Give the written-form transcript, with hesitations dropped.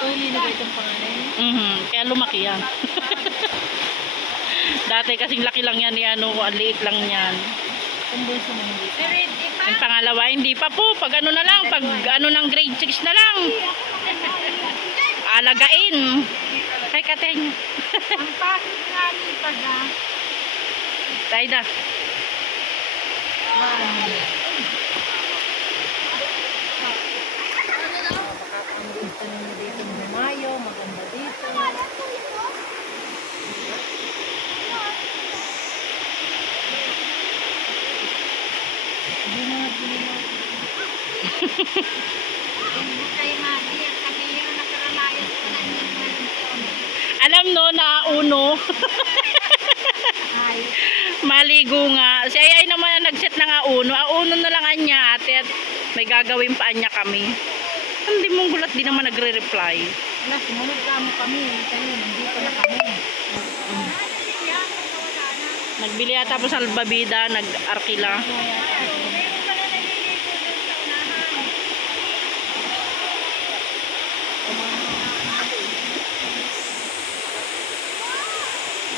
Uli na ba itong panganay? Kaya lumaki yan. Dati kasing laki lang yan, ano, ang liit lang yan. Ang bulso mo hindi. Yung pangalawa, hindi pa po. Pag ano na lang, pag ano ng grade 6 na lang. Alagain. Ay, kateng. Ang pasit nga ni Paga. Taida. Gusto nyo dito Mayo, maganda dito. Hindi na kay Madi at sabi yung nakaramayan ko na Alam no, nauno. ay Maligo nga. Si Ay naman na nag-set na nga uno. Uno na lang anya ate at may gagawin pa anya kami. Hindi mong gulat, di naman nagre-reply. wala, sumunod ka mo kami. Kaya nandito na kami. Nagbili ata po sa Albabida, nag-arkila. Kaya